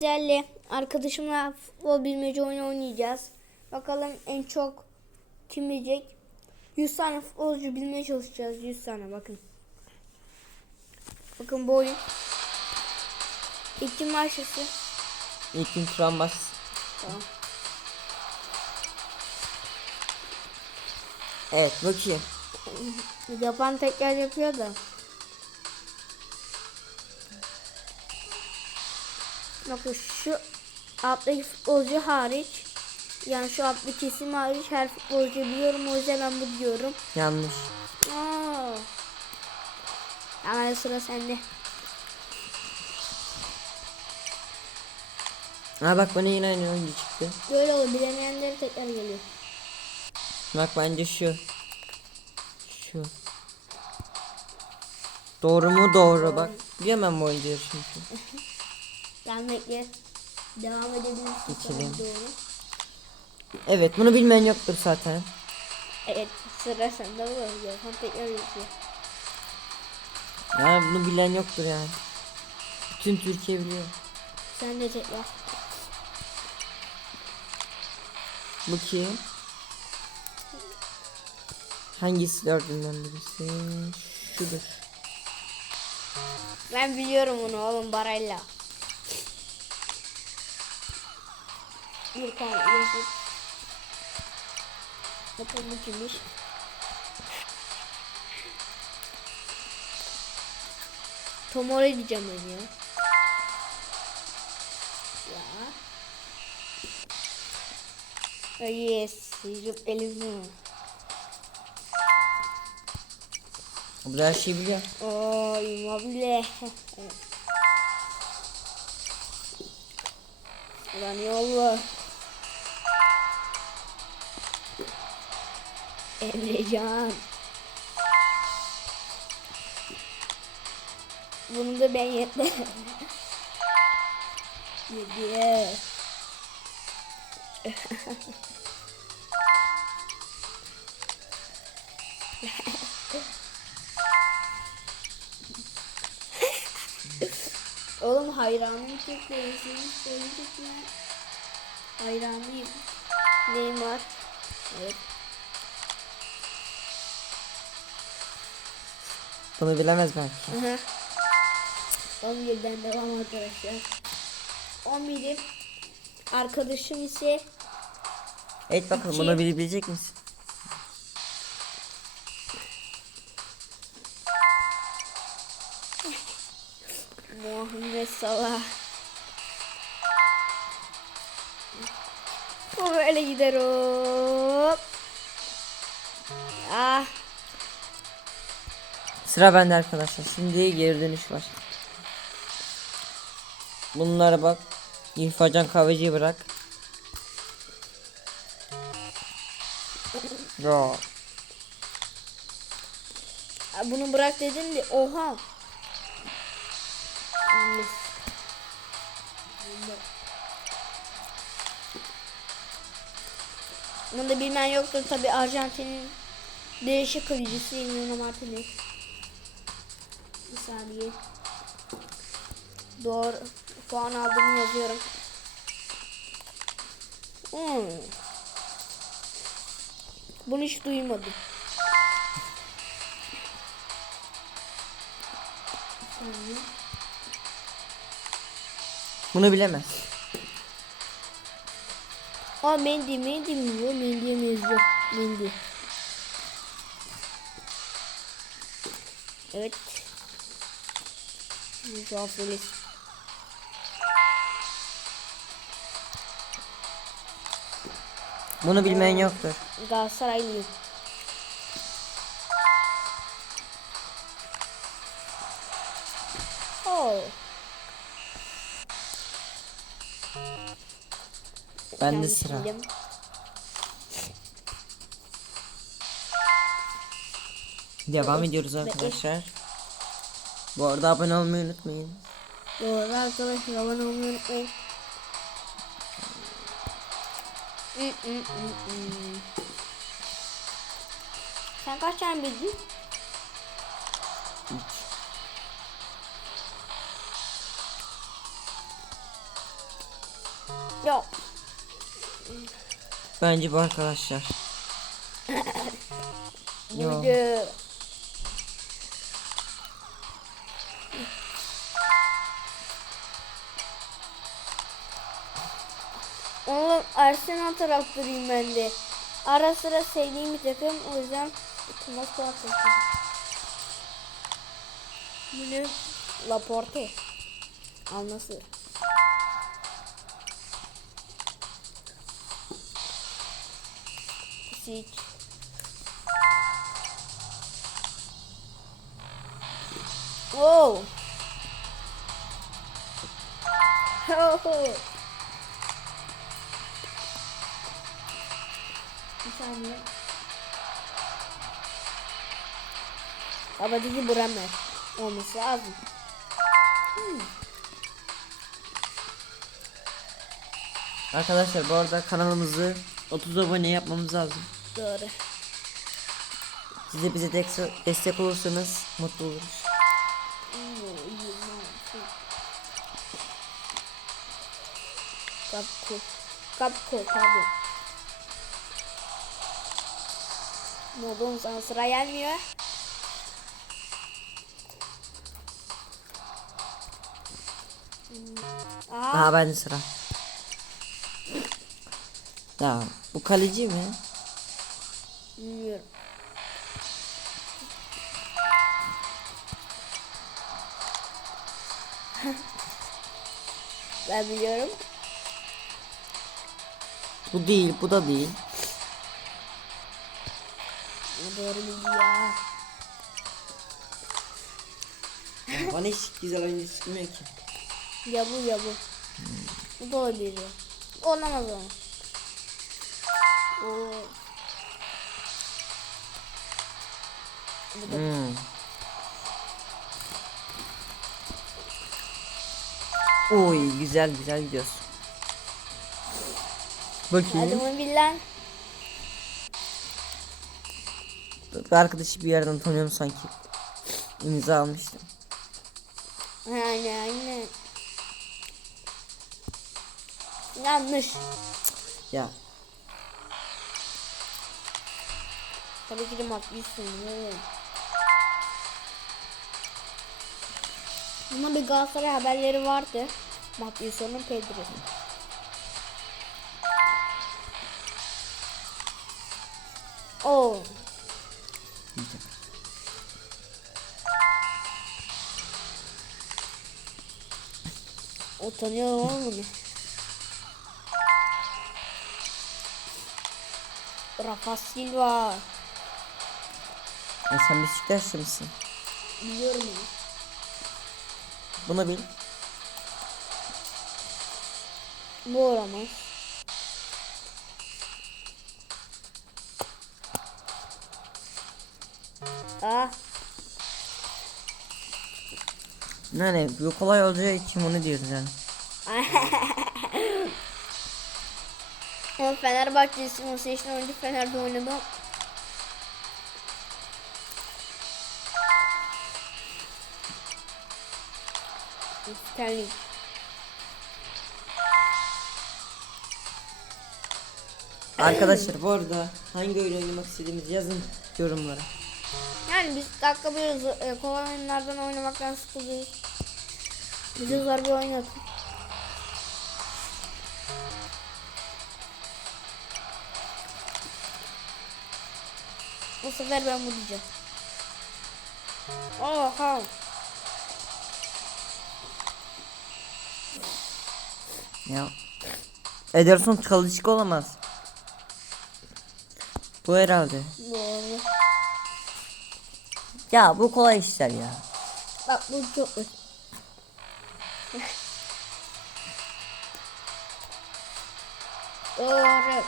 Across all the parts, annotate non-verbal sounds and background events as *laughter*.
Güzelle arkadaşımla futbol bilmece oyunu oynayacağız. Bakalım en çok kim bilecek? 100 tane futbolcu bilmeye çalışacağız. 100 tane bakın. Bakın bu oyun. İlk kim başlasın? İlk gün Turan bas. Tamam. Evet bakayım. Yapan tekrar yapıyor da. Bakın şu alttaki futbolcu hariç yani şu alttaki isim hariç her futbolcu biliyorum o yüzden ben bu diyorum. Yanlış. Aa. Ama sıra sende. Ha bak bana yine aynı oyuncu çıktı. Böyle olur bilemeyenleri tekrar geliyor. Bak bence şu. Şu. Doğru mu doğru bak. Bilemem bu oyuncuyu çünkü. *laughs* Ben bekle. Devam edebilirsin. Geçelim. Doğru. Evet bunu bilmeyen yoktur zaten. Evet sıra sende bu. Yapan tekrar yapıyor. Yani bunu bilen yoktur yani. Bütün Türkiye biliyor. Sen de tekrar. Bu kim? Hangisi dördünden birisi? Şudur. Ben biliyorum bunu oğlum Barella. Bir tane yazıp. Bu kimmiş? Tomori diyeceğim ben ya. Ya. Yes, yiyip elimi. Bu her şeyi biliyor. Oo, immobile. *laughs* Evet. Ulan yollu. Emrecan. Bunu da ben yetmem. Yedi. Oğlum hayranım söyleyecek mi? Hayranıyım. Neymar. Evet. Bunu bilemez belki. Aha. 11'den devam arkadaşlar. 11'im. Arkadaşım ise Evet bakalım İki. bunu bilebilecek misin? Muhammed Salah. O böyle gider hop. Sıra bende arkadaşlar. Şimdi geri dönüş var. Bunlara bak. İrfacan kahveciyi bırak. Ya. Bunu bırak dedin de oha. Bunu da bilmen yoktur tabi Arjantin'in değişik kalecisi Emiliano Martinez. Saniye. Doğru. Puan aldığımı yazıyorum. Hmm. Bunu hiç duymadım. Bunu bilemez. Aa Mendy, Mendy mi bu? Mendy'ye benziyor. Mendy. Evet. Felix. Bunu bilmeyen yoktur. Galatasaraylıyım. Oh. Ben sıra. bildim. Devam ediyoruz arkadaşlar. Bu arada abone olmayı unutmayın. Doğru arkadaşlar abone olmayı unutmayın. Sen kaç tane bildin? Yok. Bence bu arkadaşlar. *laughs* Yo. Arsenal taraftarıyım ben de. Ara sıra sevdiğim bir takım o yüzden Thomas Partey. Bu ne? Laporte. Al nasıl? Siç. Wow. *laughs* Bir saniye. Abadaki Bremer olması lazım. Arkadaşlar bu arada kanalımızı 30 abone yapmamız lazım. Doğru. Siz de bize destek, olursanız mutlu oluruz. Kapku. Kapku pardon. Modun sana sıra gelmiyor. Aa, Aha bende sıra. Ya bu kaleci mi? bilmiyorum. *laughs* ben biliyorum. Bu değil, bu da değil. Bu doğru bilgi ya. Bana hiç güzel oyuncu çıkmıyor ki. Ya bu ya bu. Bu da olabilir. Olamaz ama. Oo. Bu da Hmm. Oy güzel güzel gidiyorsun. Bakayım. adımı bilen. Bir arkadaşı bir yerden tanıyorum sanki. İmza almıştım. Aynen aynen. Yanlış. Ya Tabii ki de maklısın. Buna bir Galatasaray haberleri vardı. Maklıson'un Pedri. Oo. Utanıyorum oğlum. Rafa Silva. sen Beşiktaşlı mısın? Biliyorum ya. Bunu bil. Bu olamaz. Ah, Yani bu kolay olacağı için onu diyoruz yani. o Fenerbahçe isim için önce Fener'de oynadım. Sterling. Arkadaşlar bu arada hangi oyun oynamak istediğimizi yazın yorumlara. Yani biz dakika bir e, kolay oyunlardan oynamaktan sıkılıyoruz. Bize zor bir oyun atın. Bu sefer ben bu diyeceğim. Oha. Ya. Ederson çalışık olamaz. Bu herhalde. Doğru. Ya bu kolay işler ya. Bak bu çok. *laughs* Doğru.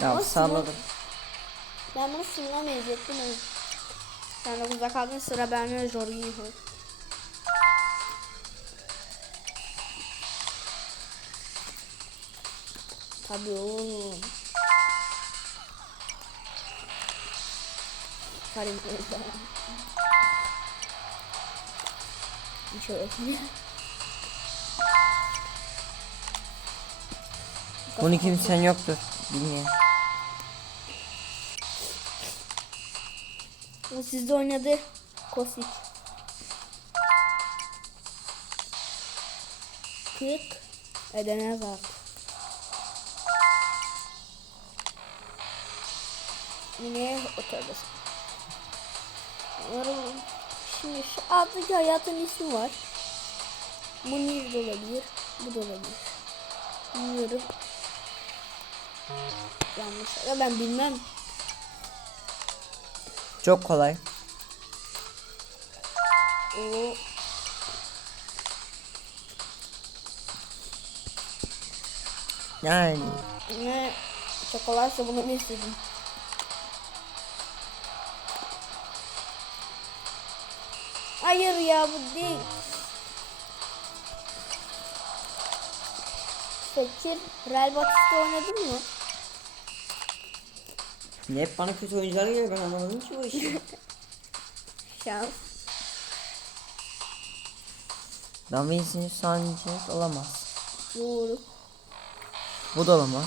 Ya salladım. Ben bunu mi? Sen de uzak kaldın sıra bende Jorginho. Tabii oğlum. Karim Benzema. Şöyle. Bunu kimsen yoktur. Bilmiyorum. Bu sizde oynadı. Kosik. 40 Edenez artık. Yine otobüs. Umarım şimdi şu alttaki hayatın ismi var. Bu Nil de olabilir. Bu da olabilir. Bilmiyorum. Yanlış. Ya ben bilmem. Çok kolay. O Yani ne çikolatsa bunu ne istedim. Ya bu değil. Fakir Real Batis'te oynadın mı? hep bana kötü oyuncular geliyor ben anlamadım ki bu işi. *laughs* Şans. Davinson Sanchez olamaz. Doğru. Bu da olamaz.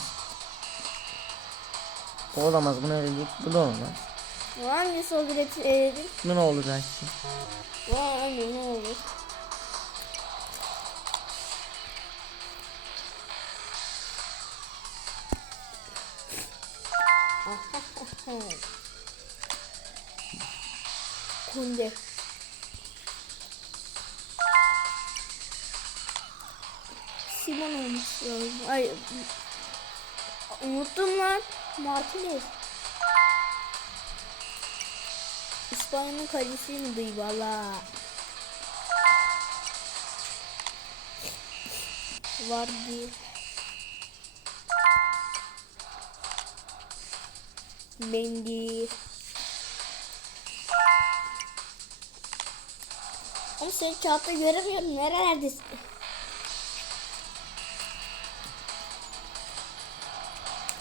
Bu olamaz bunu eledik. Bu da olamaz. Hangisi olur eledim. Bu ne olur belki. Anne ne olur. *laughs* Kunde. Simon olmuş lazım. Ay unuttum lan. Martinez. İspanya'nın kalecisi mi Dybala? Vardy. Mendy. Ama seni kağıtta göremiyorum. Nerelerdesin?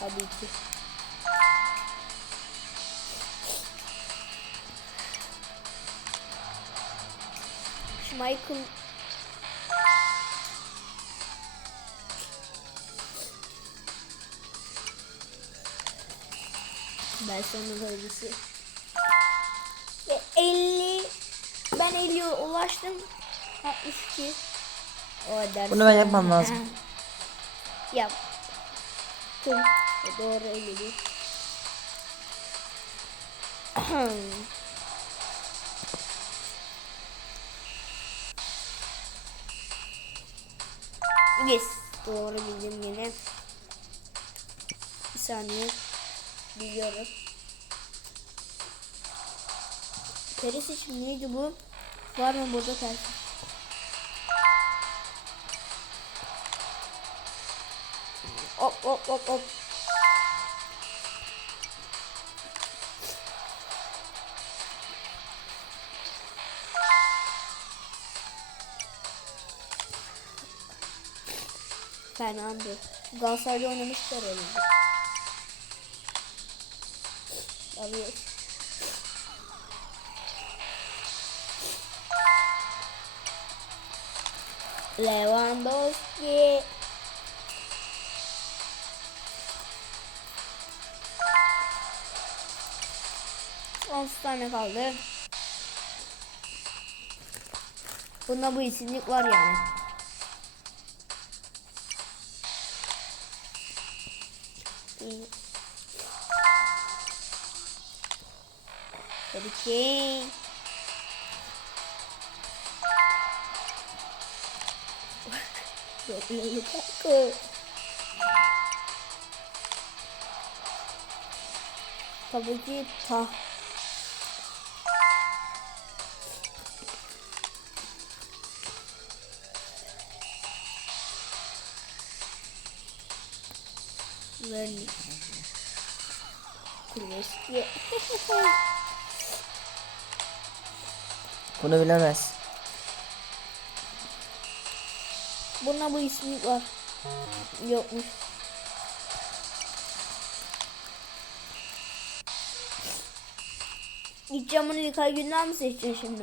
Tabii ki. Michael Barcelona kalecisi. Ve 50 ben 50'ye ulaştım. 62. O dersi. Bunu ben yapmam lazım. Yap. Tüm. Doğru 50. *clears throat* yes. Doğru bildim yine. Bir saniye. Biliyorum. Perisic neydi bu? Var mı burada Perisic? Hop hop hop hop. Fernando. Galatasaray'da oynamışlar herhalde. Tabii. Lewandowski. On tane kaldı. Bunda bu isimlik var yani. 그렇지. 너무 작고. 자, 뭐지? 자. Kuleski. Bunu bilemez. Buna bu ismi var. Yokmuş. Gideceğim bunu İlkay Günden mi seçeceksin şimdi?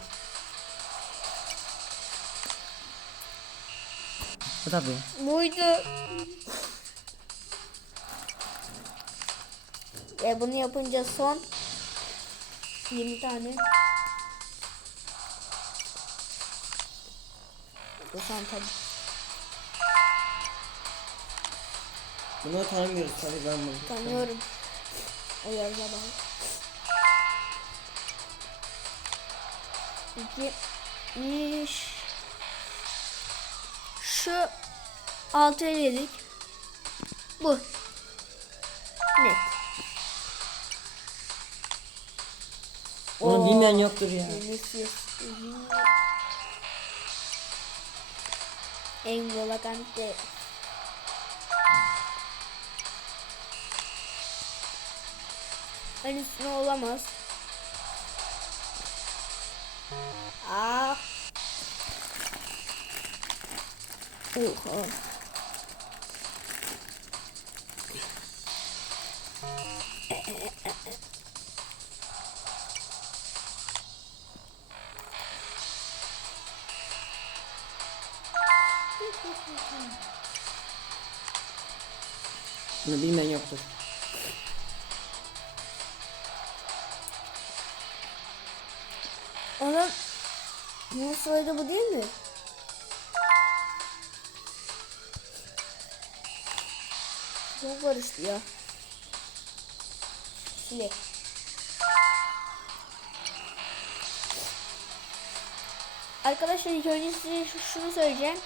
Bu tabii. Buydu. Ve bunu yapınca son 20 tane. Bu son tabii. Bunu tanımıyoruz tabii ben bunu. Tanıyorum. O yazda bana. İki, iş. Şu altı eledik. Bu. Net. Bunu bilmeyen yoktur ya. Engola Kante. En üstüne olamaz. Ah. Oha. Bunu bilmeyen yoktur. Onun bunun soyadı bu değil mi? Çok karıştı ya. Sile. Arkadaşlar ilk önce size şu- şunu söyleyeceğim.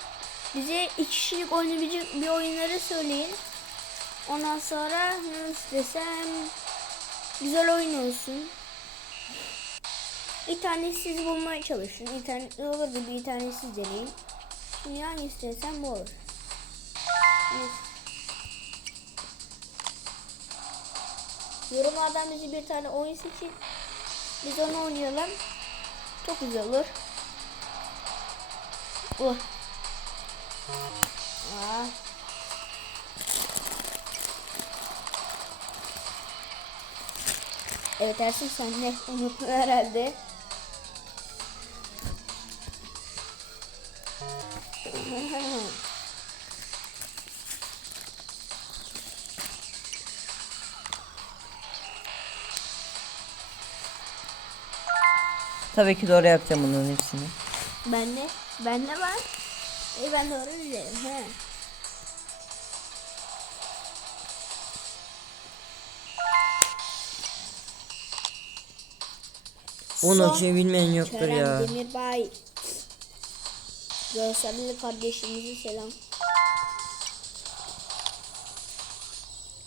Bize iki kişilik oynayabilecek bir oyunları söyleyin. Ondan sonra nasıl desem güzel oyun olsun. Bir tane siz bulmaya çalışın. İnternette olur da bir tane siz deneyin. Hangi istesem bu olur. Yes. Yorumlardan bize bir tane oyun seçin. Biz onu oynayalım. Çok güzel olur. Oh. Aa. Evet Ersin sen ne *laughs* unuttun herhalde. Tabii ki doğru yapacağım bunların hepsini. Ben ne? Ben ne var? E ben doğru biliyorum. He. Bunu Son için bilmeyen yoktur Kerem ya. Demirbay. Galatasaraylı kardeşimize selam.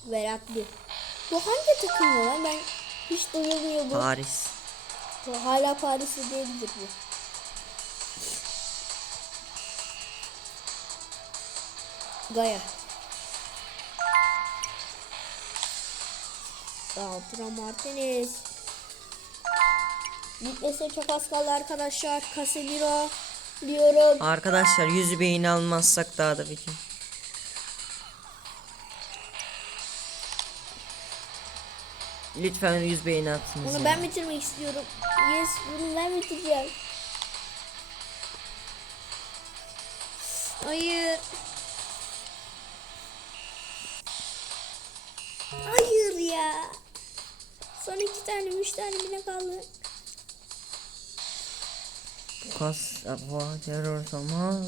Beratlı. Bu hangi takım ya? Ben hiç duyulmuyor bu. Paris. Bu hala Paris'te değildir bu. Gaya. Lautaro Martinez. Bitmese çok az kaldı arkadaşlar. Casemiro diyorum. Arkadaşlar yüzü beğeni almazsak daha da video. Lütfen yüz beğeni atınız. Bunu ya. ben bitirmek istiyorum. Yes, bunu ben bitireceğim. Hayır. Hayır ya. Son iki tane, üç tane bile kaldı. Kas hava terör sama.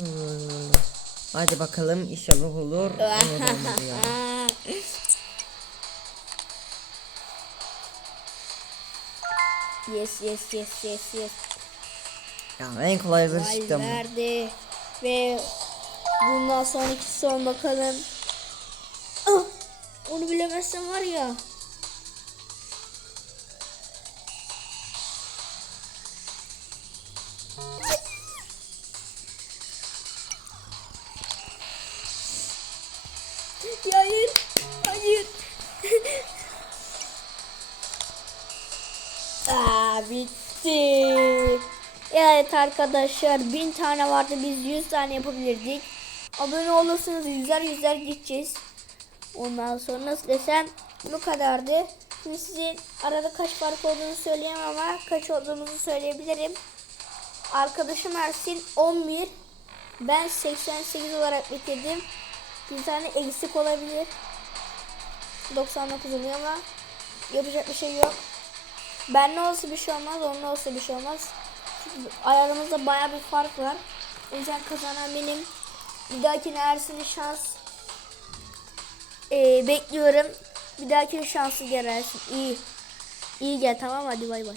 Hadi bakalım inşallah olur. Onu yes, yes, yes, yes, yes. Ya en kolayları çıktı ama. Ve bundan sonraki son bakalım. Ah, onu bilemezsem var ya. Arkadaşlar bin tane vardı biz 100 tane yapabilirdik. Abone olursanız yüzler yüzler gideceğiz. Ondan sonra nasıl desem bu kadardı. Şimdi sizin arada kaç fark olduğunu söyleyemem ama kaç olduğumuzu söyleyebilirim. Arkadaşım Ersin 11. Ben 88 olarak bitirdim. Bir tane eksik olabilir. 99 oluyor ama yapacak bir şey yok. Ben ne olsa bir şey olmaz, onun olsa bir şey olmaz. Aramızda baya bir fark var. O yüzden kazanan benim. Bir dahakine Ersin'in şans ee, bekliyorum. Bir dahaki şansı gel Ersin. İyi. İyi gel tamam hadi bay bay.